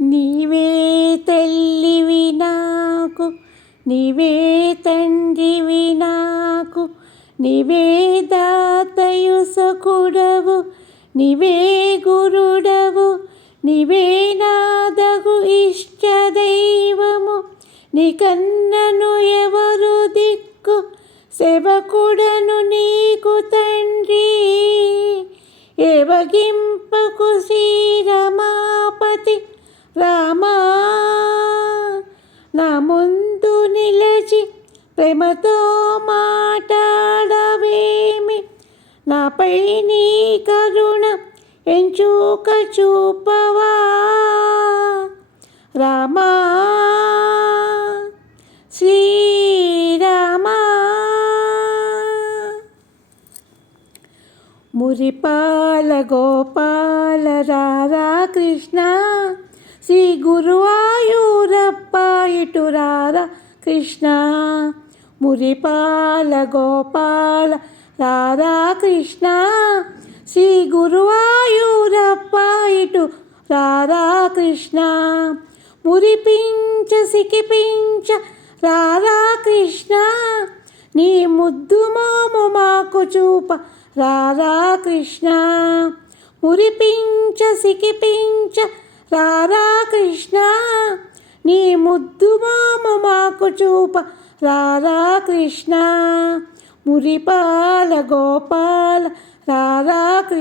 నీవే తల్లివి నాకు, నీవే తండ్రివి నాకు, నీవే దాతయు సకుడవు, నీవే గురుడవు, నీవే నాదగు ఇష్టదైవము. నీకన్నను ఎవరు దిక్కు, సేవకుడను నీకు తండ్రి. ఏవగింపకు శ్రీరమాపతి రామా, నా ముందు నిలచి ప్రేమతో మాట్లాడవేమి. నాపై నీ కరుణ ఎంచుక చూపవా రామా, శ్రీరామా. మురిపాల గోపాల రారా కృష్ణ, శ్రీ గురువాయూరప్ప ఇటు రారా కృష్ణ. మురిపాల గోపాల రారా కృష్ణ, శ్రీ గురువాయూరప్ప ఇటు రారా కృష్ణ. మురిపించ సికిపించ రారా కృష్ణ, నీ ముద్దు మోము మాకు చూప రారా కృష్ణ. మురిపించ సికిపించ రారా కృష్ణ, నీ ముద్దు మోము మాకు చూప రారా కృష్ణ. మురిపాల గోపాల రారా కృష్ణ.